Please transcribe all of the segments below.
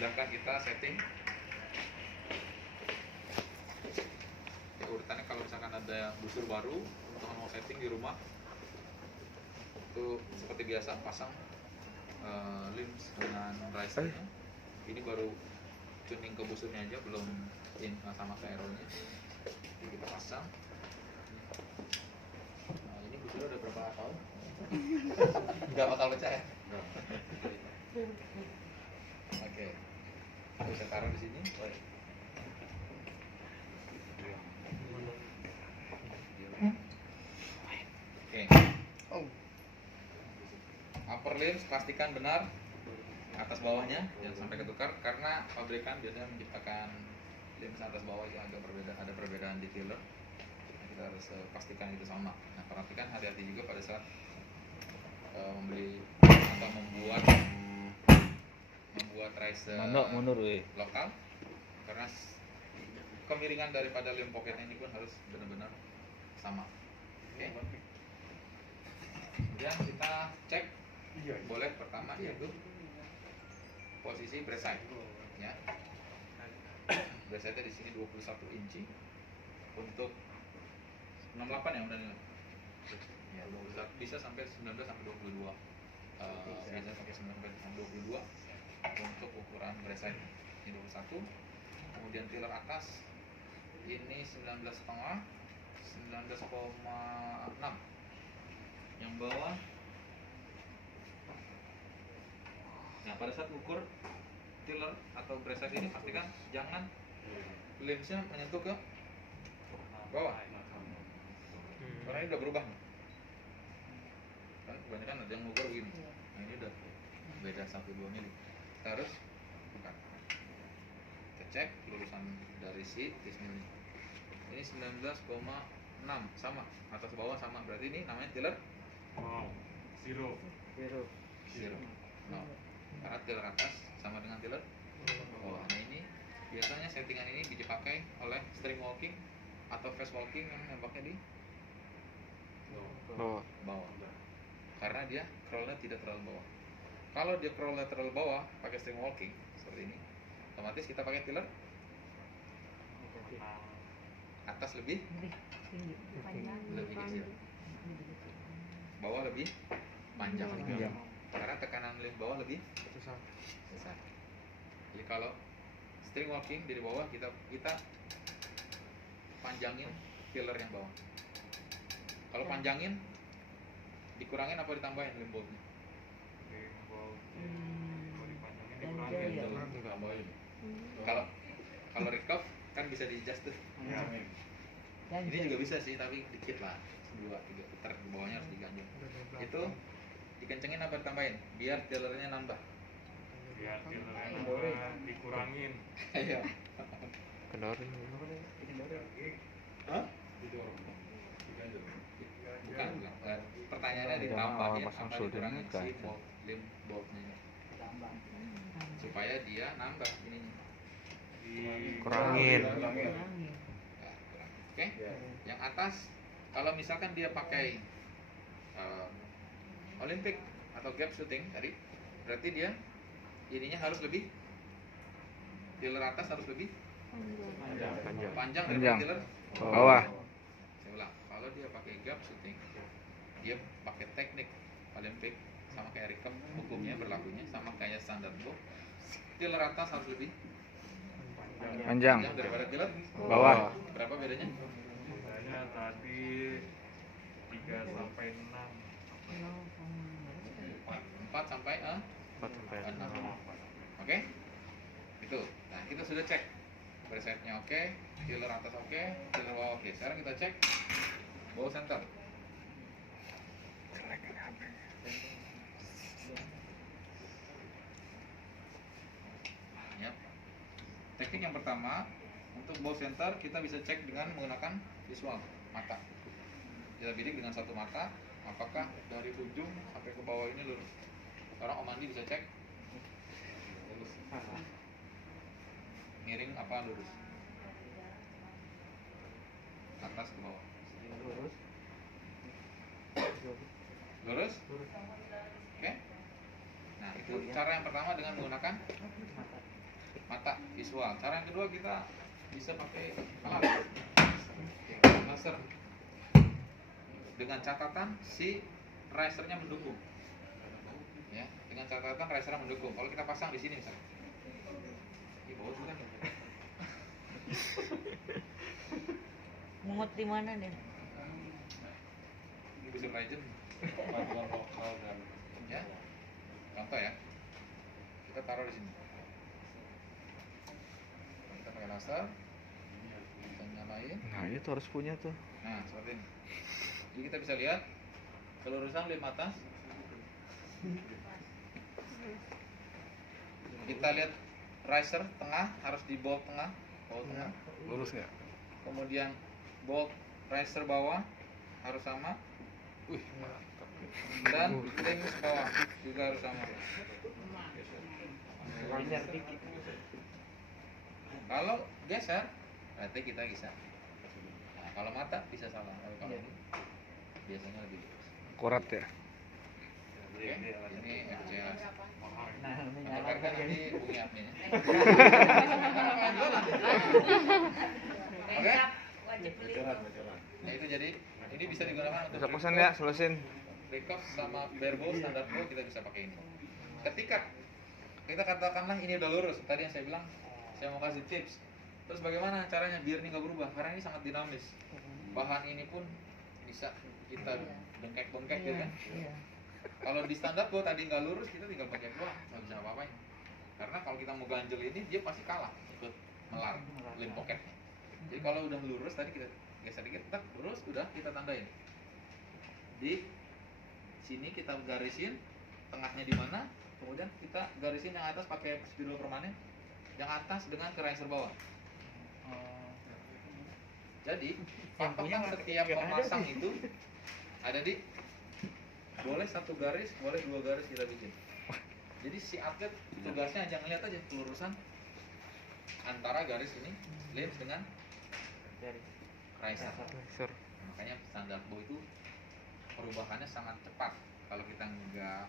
memudahkan kita setting. Ya, urutannya kalau misalkan ada busur baru teman mau setting di rumah itu seperti biasa pasang limbs dengan risernya. Ini baru tuning ke busurnya aja, belum sama ke aeronya. Jadi kita pasang. Nah, ini busurnya udah berapa tahun? Nggak bakal pecah ya? Oke. Bisa taruh di sini. Oke. Upper limbs pastikan benar, atas bawahnya jangan sampai ketukar karena pabrikan biasanya menciptakan limbs atas bawah yang agak berbeda, ada perbedaan di filler. Nah, kita harus pastikan itu sama. Nah, perhatikan hati-hati juga pada saat membeli atau membuat riser lokal, karena kemiringan daripada limb pocketnya ini pun harus benar-benar sama. Oke. Kemudian kita cek, boleh pertama yaitu posisi breast side, ya. Breast side di sini 21 inci untuk 68 ya, udah nih. Ya, 21, bisa sampai 19 sampai 22. Bisa sampai 19 sampai 22 untuk ukuran breast side. Ini 21. Kemudian tiller atas ini 19,5, 19,6. Yang bawah. Nah, pada saat ukur tiller atau breast side ini pastikan jangan limbsnya menyentuh ke bawah. Karena ini udah berubah nih. Kan kebanyakan ada yang ukur begini. Nah, ini udah beda 1-2 mili. Kita harus buka. Kita cek lurusan dari si ini. Ini 19,6 sama, atas bawah sama. Berarti ini namanya tiller zero. No. Karena tiller atas sama dengan tiller bawah. Nah, ini biasanya settingan ini dipakai oleh string walking atau fast walking yang nembaknya di bawah. Karena dia crawlnya tidak terlalu bawah. Kalau dia crawlnya terlalu bawah pakai string walking seperti ini, otomatis kita pakai tiller atas lebih kecil, bawah lebih panjang. Karena tekanan limb bawah lebih besar. Jadi kalau string walking dari bawah kita panjangin filler yang bawah. Kalau panjangin dikurangin apa ditambahin limb boltnya? Kalau recurve kan bisa di adjust tuh. Ini juga bisa sih, tapi dikit lah, 2-3 putar, bawahnya harus diganjel. Itu dikencengin apa ditambahin? Biar tillernya nambah. Dikurangin. Iya. Kendorin. Hah? Bukan. Pertanyaannya ditambahin apa dikurangin si limb boltnya supaya dia nambah ini. Kurangin. Oke. Yang atas kalau misalkan dia pakai Olympic atau gap shooting tadi, berarti dia ininya harus lebih, tiller atas harus lebih panjang daripada tiller bawah. Saya ulang, kalau dia pakai gap shooting, dia pakai teknik Olympic sama kayak recurve, hukumnya berlakunya sama kayak standar book. Tiller atas harus lebih Panjang daripada tiller bawah. Berapa bedanya? Bedanya tadi 3 sampai 6. 4 sampai 6. Oke? Itu. Nah, kita sudah cek breast side-nya oke, tiller atas oke, tiller bawah oke. Sekarang kita cek ball center. Ya. Teknik yang pertama, untuk ball center kita bisa cek dengan menggunakan visual mata. Kita bidik dengan satu mata, apakah dari ujung sampai ke bawah ini lurus. Sekarang Om Andi bisa cek lurus, miring apa lurus, atas ke bawah, lurus. Oke. Nah, itu cara yang pertama dengan menggunakan mata visual. Cara yang kedua kita bisa pakai alat laser dengan catatan si risernya mendukung. Ya, dengan catatan risernya mendukung. Kalau kita pasang di sini misalnya, di bawah tuh kan. Mungut di mana nih? Ini bisa legend. Bantuan lokal dan Ya, contoh ya, kita taruh di sini. Kita pakai laser, kita nyalain. Nah, ini tuh harus punya tuh. Nah, seperti ini. Jadi kita bisa lihat kelurusan lem atas. Kita lihat riser tengah harus di bolt tengah, Lurus nggak? Kemudian bolt riser bawah harus sama. Wih, mantap. Dan clearance bawah juga harus sama. Kalau geser, berarti kita bisa. Nah, kalau mata bisa salah. Tapi kalau ini biasanya lebih lurus. Akurat ya. Oke, ini FCS. Nah, ini Nah, nyala kan kan nanti bunyi adminnya. Oke? wajib beli. Nah, itu jadi ini bisa digunakan untuk Bisa pesan ya, selesin. Recoff sama barebow standar bow kita bisa pakai ini. Ketika kita katakanlah ini udah lurus, tadi yang saya bilang saya mau kasih tips. Terus bagaimana caranya biar ini nggak berubah? Karena ini sangat dinamis. Bahan ini pun bisa kita bengkek-bengkek gitu kan. Iya. Kalau di standar bow tadi nggak lurus, kita tinggal pakai doang, nggak bisa apa-apain. Karena kalau kita mau ganjel ini dia pasti kalah ikut melar lem pocketnya. Jadi kalau udah lurus tadi kita geser dikit, tak lurus udah kita tandain. Di sini kita garisin tengahnya di mana, kemudian kita garisin yang atas pakai spidol permanen, yang atas dengan ke riser bawah. Jadi patokan setiap pemasang itu ada di boleh satu garis, boleh dua garis kita bikin. Jadi si atlet tugasnya hanya ngeliat aja kelurusan antara garis ini lens dengan riser. Laser. Makanya standar bow itu perubahannya sangat cepat. Kalau kita nggak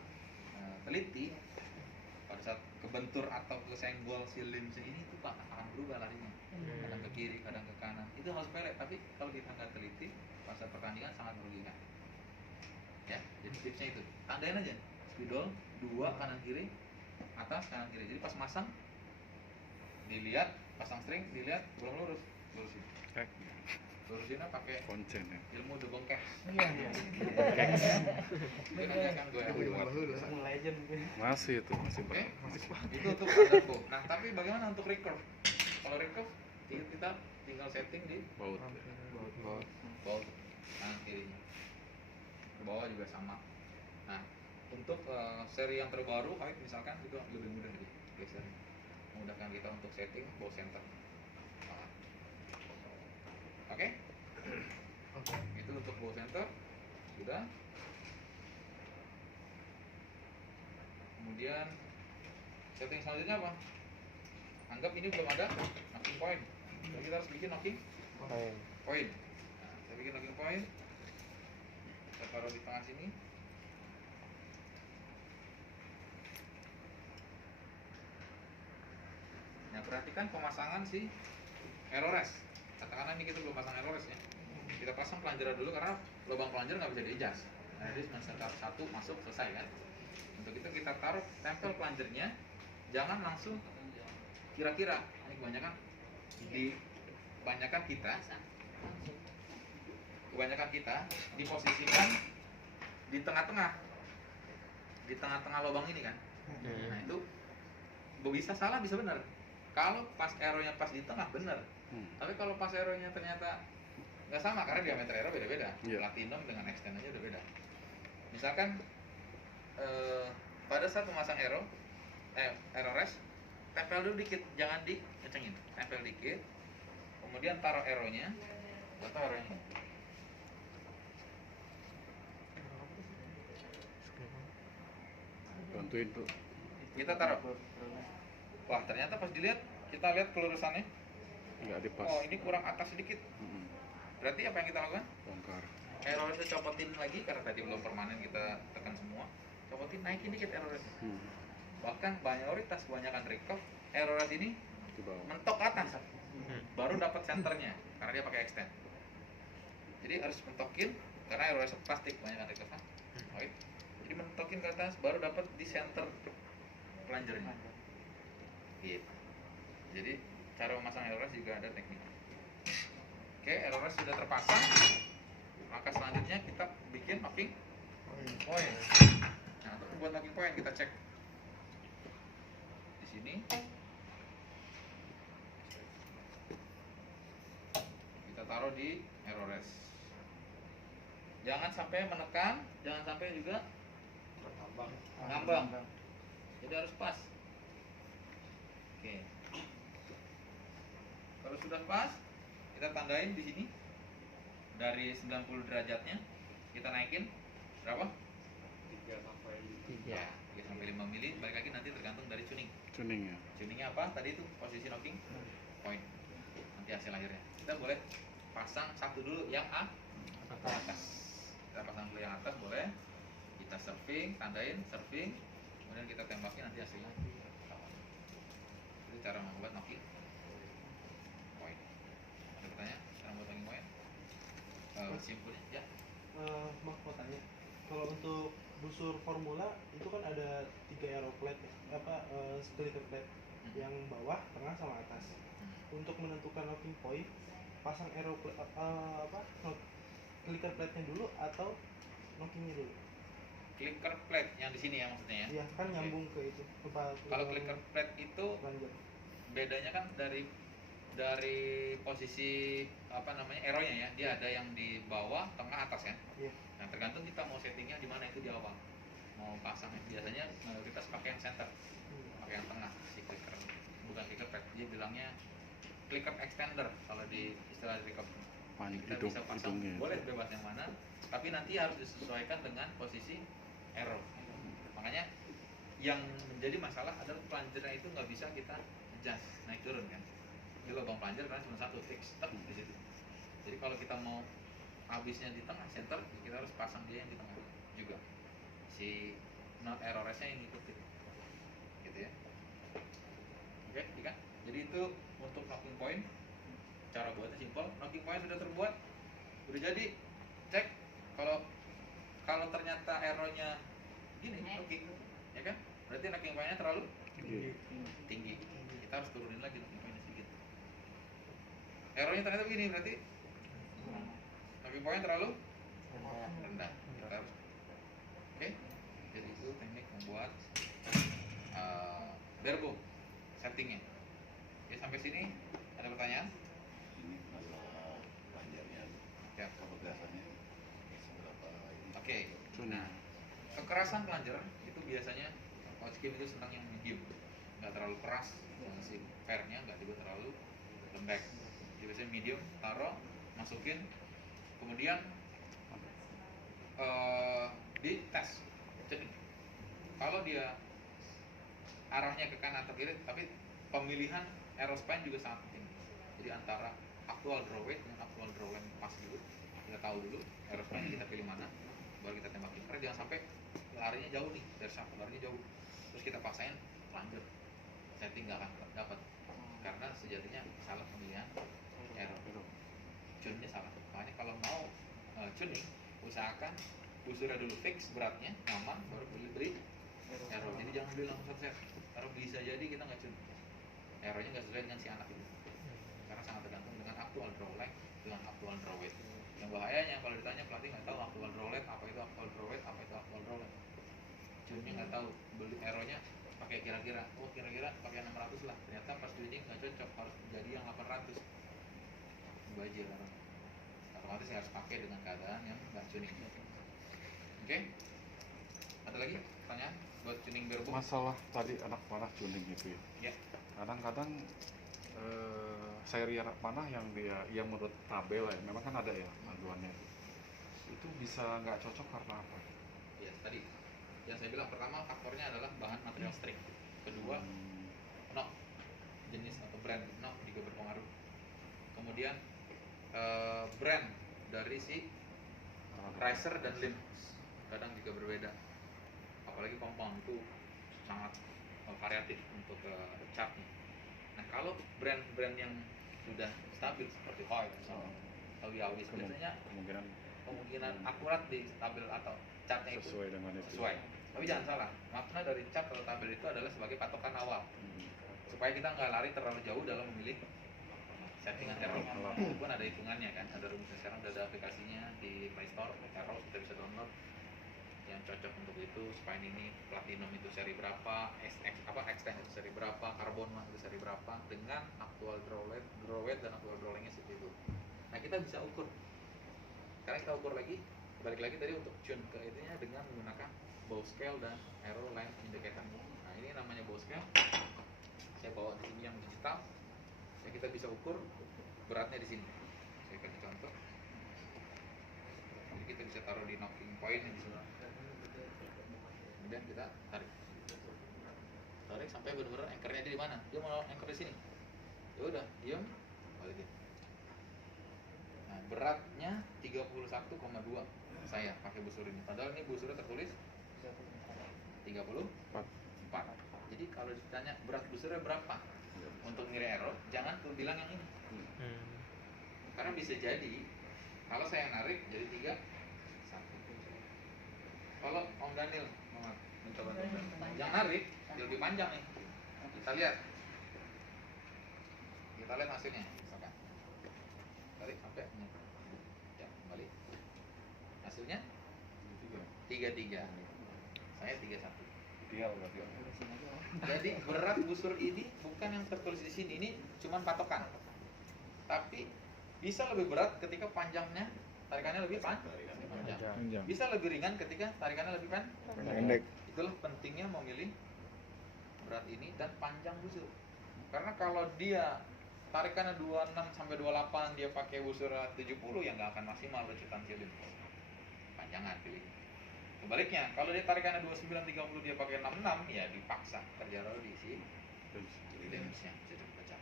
teliti, pada saat kebentur atau kesenggol si lens ini itu akan berubah larinya. Kadang ke kiri, kadang ke kanan. Itu hal sepele, tapi kalau kita nggak teliti, pas saat pertandingan sangat merugikan. Ya, jadi tipsnya itu. Tandain aja spidol dua kanan kiri, atas kanan kiri. Jadi pas masang dilihat, pasang string dilihat belum lurus, lurusin. Lurusinnya pakai Konsen ya. ilmu the bengkek. Iya. Itu nanti akan gue buat. Legend. Masih itu, masih Oke, banyak. itu untuk standar bow. Nah, tapi bagaimana untuk recurve? Kalau recurve, kita tinggal setting di Baut. baut kanan kirinya. Ke bawah juga sama. Nah, untuk seri yang terbaru, height misalkan itu lebih mudah digeser. Memudahkan kita untuk setting bow center. Nah. Oke? Itu untuk bow center sudah. Kemudian setting selanjutnya apa? Anggap ini belum ada knocking point. Jadi kita harus bikin knocking point. Nah, saya bikin knocking point. Saya taruh di tengah sini. Nah, perhatikan pemasangan si errores. Katakanlah ini kita belum pasang errores ya. Kita pasang pelanjara dulu karena lubang pelanjara nggak bisa di-adjust. Nah, jadi cuma satu masuk selesai kan. Untuk itu kita taruh tempel pelanjernya, jangan langsung kira-kira. Ini kebanyakan kita diposisikan di tengah-tengah lubang ini kan. Nah, itu bisa salah bisa benar. Kalau pas arrow-nya pas di tengah benar. Tapi kalau pas arrow-nya ternyata nggak sama karena diameter arrow beda-beda. Platinum dengan extend aja udah beda. Misalkan pada saat memasang arrow rest, tempel dulu dikit, jangan dikencengin. Tempel dikit, kemudian taruh arrow-nya, arrow-nya. Bantuin tuh. Kita taruh. Wah, ternyata pas dilihat, kita lihat kelurusannya. Nggak dipas. Oh, ini kurang atas sedikit. Berarti apa yang kita lakukan? Bongkar. Arrow-nya copotin lagi karena tadi belum permanen kita tekan semua. Copotin, naikin dikit arrow-nya. Bahkan kebanyakan recover error ini Di bawah. mentok ke atas, baru dapat senternya karena dia pakai extend. Jadi harus mentokin karena error plastik banyak kan rekas kan. Oke. Jadi mentokin ke atas baru dapat di center plunger-nya. Gitu. Jadi cara memasang error juga ada tekniknya. Oke, error sudah terpasang. Maka selanjutnya kita bikin locking point. Nah, untuk membuat locking point kita cek di sini. Kita taruh di error rest. Jangan sampai menekan, jangan sampai juga ngambang. Jadi harus pas. Oke. Kalau sudah pas, kita tandain di sini. Dari 90 derajatnya kita naikin berapa? 3 sampai 3 sampai 5 mili. Balik lagi nanti tergantung dari tuning. Tuning ya. Tuningnya apa? Tadi itu posisi knocking point. Nanti hasil akhirnya. Kita boleh pasang satu dulu yang atas. Kita pasang dulu yang atas boleh. Kita surfing, tandain surfing. Kemudian kita tembakin nanti hasilnya sama. Itu cara membuat knocking point. Ada pertanyaan? Cara membuat knocking point? Simpulnya ya. Mau tanya, kalau untuk busur formula itu kan ada 3 aero plate ya, splitter plate yang bawah, tengah sama atas. Untuk menentukan locking point, pasang aero plate clicker plate-nya dulu atau lockingnya dulu? Clicker plate yang di sini ya maksudnya ya. Iya kan nyambung ke itu. Kalau clicker plate itu lanjut. bedanya kan dari posisi apa namanya arrow-nya ya, dia ada yang di bawah, tengah, atas kan. Iya. Nah tergantung kita mau settingnya di mana itu di awal. Mau pasangnya biasanya mayoritas pakai yang center, pakai yang tengah si clicker, bukan clicker pad. Dia bilangnya clicker extender kalau di istilah recap. Kita bisa pasang boleh bebas yang mana, tapi nanti harus disesuaikan dengan posisi arrow. Makanya yang menjadi masalah adalah plunger-nya itu nggak bisa kita adjust naik turun kan. Di lubang plunger karena cuma satu fix tetap di situ. Jadi kalau kita mau habisnya di tengah center, kita harus pasang dia yang di tengah juga. Si not error rest-nya yang ngikutin. Gitu ya. Oke, ikan. Jadi itu untuk locking point. Cara buatnya simpel. Locking point sudah terbuat, udah jadi. Cek kalau ternyata error-nya gini, oke, ya kan? Berarti locking point-nya terlalu tinggi. Kita harus turunin lagi locking point-nya sedikit. Error-nya ternyata begini, berarti locking point-nya terlalu rendah. Kita harus, oke. Jadi itu teknik membuat barebow settingnya. Oke, sampai sini ada pertanyaan? Ini masalah panjangnya, Ya. kepegasannya seberapa ini? Oke. Nah, kekerasan plunger itu biasanya coach Kim itu senang yang medium, nggak terlalu keras, si pairnya nggak juga terlalu lembek. Jadi biasanya medium, taruh, masukin, kemudian di tes, cenik. Kalau dia arahnya ke kanan atau kiri, tapi pemilihan aerospan juga sangat penting. Jadi antara actual draw weight dengan actual draw weight pas dulu, kita tahu dulu aerospan kita pilih mana, baru kita tembakin. Karena jangan sampai larinya jauh nih dari samping, larinya jauh, terus kita paksain lanjut, setting nggak akan dapat karena sejatinya salah pemilihan aero, tunnya salah. Makanya kalau mau tuning, usahakan busurnya dulu fix beratnya, aman, baru beli aero. Jadi jangan beli langsung set, karena bisa jadi kita nggak tune, aeronya nggak sesuai dengan si anak itu, karena sangat tergantung dengan actual draw length dengan actual draw weight. Yang bahayanya kalau ditanya pelatih nggak tahu actual draw length apa itu actual draw weight, apa itu actual draw length, tune-nya nggak tahu, beli aeronya pakai kira-kira, oh kira-kira pakai 600 lah, ternyata pas tuning nggak cocok, harus jadi yang 800, bajir orang. Otomatis harus pakai dengan keadaan yang nggak tuning. Oke? Ada lagi pertanyaan buat tuning barebow? Masalah tadi anak panah tuning itu ya. Ya. Kadang-kadang seri anak panah yang yang menurut tabel ya, memang kan ada ya panduannya. Itu bisa nggak cocok karena apa? Ya, tadi yang saya bilang pertama faktornya adalah bahan material string. Kedua, knock jenis atau brand knock juga berpengaruh. Kemudian brand dari si riser dan limb kadang juga berbeda. Apalagi compound itu sangat variatif untuk chartnya. Nah kalau brand-brand yang sudah stabil seperti Hoyt misalnya, atau Yawis biasanya kemungkinan akurat di stabil atau chartnya itu sesuai dengan itu. sesuai. Tapi jangan salah, makna dari chart atau tabel itu adalah sebagai patokan awal supaya kita nggak lari terlalu jauh dalam memilih settingan error. Itu pun ada hitungannya kan, ada rumusnya. Sekarang udah ada aplikasinya di Play Store, error kita bisa download yang cocok untuk itu. Spine ini platinum itu seri berapa, extend itu seri berapa, carbon itu seri berapa, dengan actual draw weight dan actual draw length seperti itu. Nah kita bisa ukur. Sekarang kita ukur lagi, balik lagi tadi untuk tune ke itunya dengan menggunakan bow scale dan arrow line indicator. Nah ini namanya bow scale. Saya bawa di sini yang digital. Ya kita bisa ukur beratnya di sini. Saya kasih contoh. Jadi kita bisa taruh di knocking point yang di sini. Kemudian kita tarik sampai benar-benar anchornya di mana. Dia mau anchor di sini. Ya udah, diam, balikin. Nah, beratnya 31,2 saya pakai busur ini. Padahal ini busurnya tertulis 34. Jadi kalau ditanya berat busurnya berapa untuk ngira error, jangan tuh bilang yang ini. Karena bisa jadi kalau saya narik jadi 31. Kalau Om Daniel mau mencoba yang narik dia lebih panjang nih. Kita lihat hasilnya misalkan. Tarik sampai ini. Ya, kembali. Hasilnya 33. Saya 31. Ideal berarti. Jadi berat busur ini bukan yang tertulis di sini, ini cuma patokan. Tapi bisa lebih berat ketika panjangnya tarikannya lebih panjang. Bisa lebih ringan ketika tarikannya lebih pendek. Itulah pentingnya memilih berat ini dan panjang busur. Karena kalau dia tarikannya 26 sampai 28 dia pakai busur 70 ya nggak akan maksimal recitan silin. Panjangan pilih. Sebaliknya, kalau dia tarikannya 29 30 dia pakai 66 ya dipaksa kerja di sini. Lemsnya bisa pecah.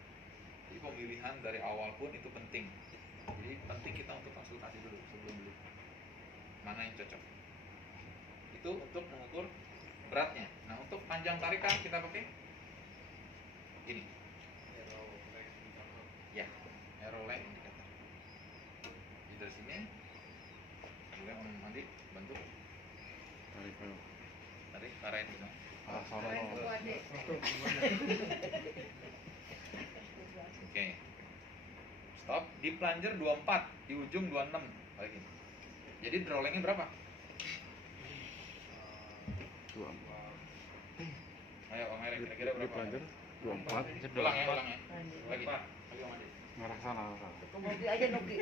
Jadi pemilihan dari awal pun itu penting. Jadi penting kita untuk konsultasi dulu sebelum beli. Mana yang cocok. Itu untuk mengukur beratnya. Nah, untuk panjang tarikan kita pakai ini. Ya, arrow line indicator. Jadi dari sini, kemudian Om Andi bantu tarik arahin gitu. Sama Oke. Stop. Di plunger 24, di ujung 26. Balikin. Jadi draw length-nya berapa? 24. Ayo Om Erik, kira-kira berapa? Plunger 24. Ulang ya. Lagi. Ngarah sana. Mobil aja Noki.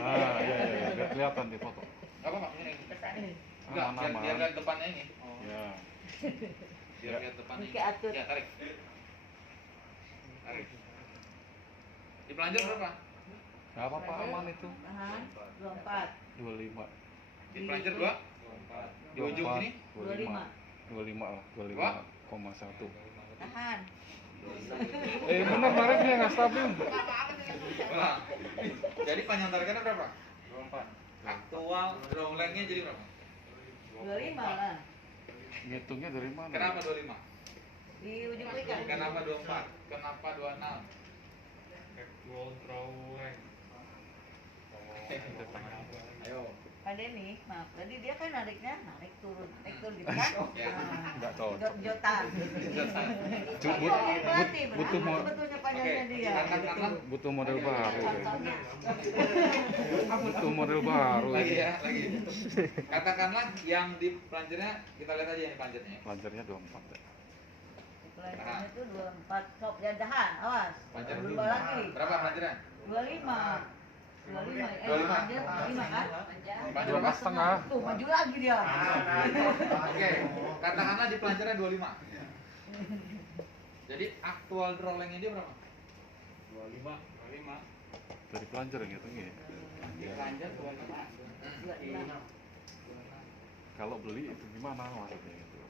Nah, iya, biar kelihatan di foto. Enggak apa-apa, ini. Enggak, Aman-aman. biar lihat depannya ini. Ya. Biar lihat depannya. Oke, atur. Ya, tarik. Di plunger berapa? Gak apa-apa, aman itu. 24. 25. Di plunger 2? Di ujung ini? 25. 25 lah, 25,1. Tahan. Bener nariknya nggak stabil. Ulang. Jadi panjang tarikannya berapa? 24. Aktual draw length-nya jadi berapa? 25 lah. Ngitungnya dari mana? Kenapa 25? Di ujung ikan. Kenapa 24? Kenapa 26? Actual draw length. Ayo. Ada nih, maaf. Tadi dia kan narik turun gitu kan? Ya. Nggak cocok. Jotan. Butuh mau- sebetulnya panjangnya dia. Katakanlah Butuh model baru. Ya. Contohnya. Butuh model baru. lagi ya, lagi. Katakanlah yang di planjernya kita lihat aja yang planjernya. Planjernya 24 ya. Pelancarnya itu 24. Sok jangan tahan, awas. Planjer Berubah lagi. berapa planjernya? 25. 25. 25. Dia 25 kan? Planjer berapa? 12,5. Tuh, maju lagi dia. Oke, katakanlah di planjernya 25. Jadi aktual draw length-nya dia berapa? 25. Dari planjer ngitungnya. Ya. Di planjer 25. Kalau beli itu gimana maksudnya itu?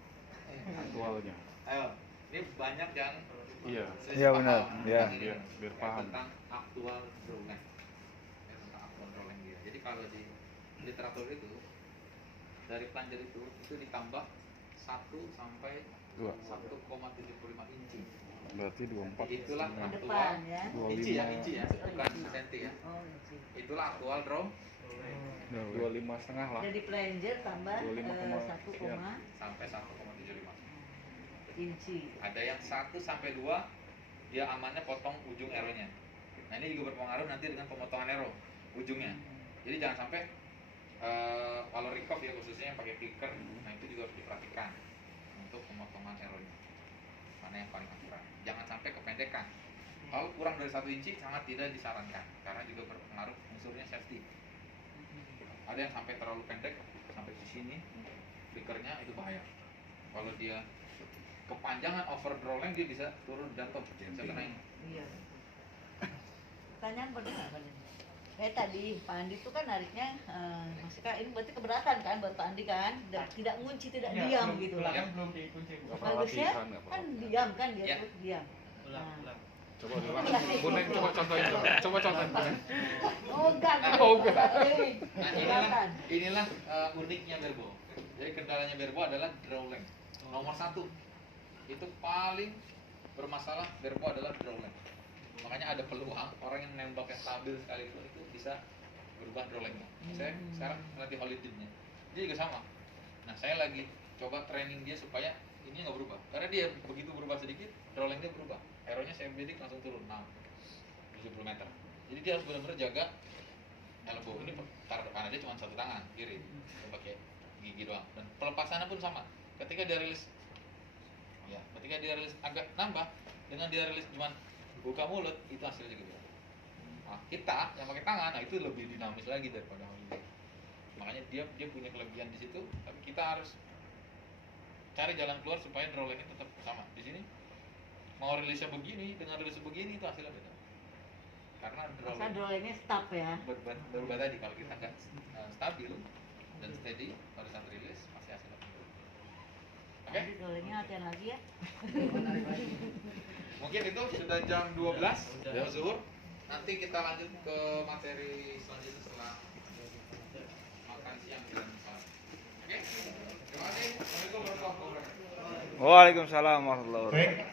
Aktualnya. Ayo, ini banyak yang Iya. Iya, benar. Iya. Biar paham. Tentang aktual draw length. Tentang aktual draw length dia. Jadi kalau di literatur itu dari plunger itu ditambah 1 sampai Dua. 1,75 inci. Berarti 24 Itulah setengah. Ke aktual depan ya. inci ya, 25. inci ya, bukan senti ya. Oh, inci. Itulah aktual draw 25 setengah lah. Jadi flanger tambah 25, 1, sekian. sampai 1,75. inci. Ada yang 1 sampai 2 dia amannya potong ujung arrow-nya. Nah ini juga berpengaruh nanti dengan pemotongan arrow ujungnya. Jadi jangan sampai kalau recurve ya khususnya yang pakai clicker, nah itu juga harus diperhatikan untuk pemotongan arrow-nya. Mana yang paling akurat. Jangan sampai kependekan. Kalau kurang dari 1 inci sangat tidak disarankan karena juga berpengaruh unsurnya safety. Ada yang sampai terlalu pendek sampai di sini clickernya itu bahaya. Kalau dia kepanjangan over draw length dia bisa turun jatuh. Saya kena ini. Iya. Pertanyaan benar Pak Andi. Kayak tadi Pak Andi itu kan nariknya masih ini berarti keberatan kan buat Pak Andi kan? Tidak ngunci, tidak diam gitu lah. Belakang belum dikunci. Nggak pernah Bagusnya latihan, nggak pernah kan latihan. diam kan dia Ya. tuh diam. Ulang, Nah. ulang. Coba ulang. Buneng coba contohin coba. Coba contohin Buneng. Oh enggak. Oh, enggak. Nah inilah uniknya Berbo. Jadi kendalanya Berbo adalah draw length. Nomor 1 itu paling bermasalah Berbo adalah draw length. Makanya ada peluang orang yang nembaknya stabil sekalipun itu bisa berubah draw length-nya. Saya sekarang ngelatih Holidin-nya. Dia juga sama. Nah saya lagi coba training dia supaya ini nggak berubah. Karena dia begitu berubah sedikit, draw length-nya berubah. Arrow-nya saya bidik langsung turun 70 meter. Jadi dia harus benar-benar jaga elbow. Ini taruh depan aja cuma satu tangan kiri, dia pakai gigi doang. Dan pelepasannya pun sama. Ketika dia rilis, ya, ketika dia rilis agak nambah, dengan dia rilis cuma buka mulut, itu hasilnya juga. Nah, kita yang pakai tangan, nah itu lebih dinamis lagi daripada Hollywood. Makanya dia punya kelebihan di situ, tapi kita harus cari jalan keluar supaya draw length-nya tetap sama. Di sini mau rilisnya begini dengan rilis begini itu hasilnya beda. Karena draw Masa length dolengnya stop ya. berubah tadi kalau kita nggak stabil dan steady pada saat rilis pasti hasilnya beda. Oke? Jadi dolengnya latihan lagi ya. Mungkin itu sudah jam 12 Ya. zuhur. Nanti kita lanjut ke materi selanjutnya setelah makan siang dan sore. Oke? Terima kasih. Assalamualaikum warahmatullahi wabarakatuh. Waalaikumsalam warahmatullahi wabarakatuh.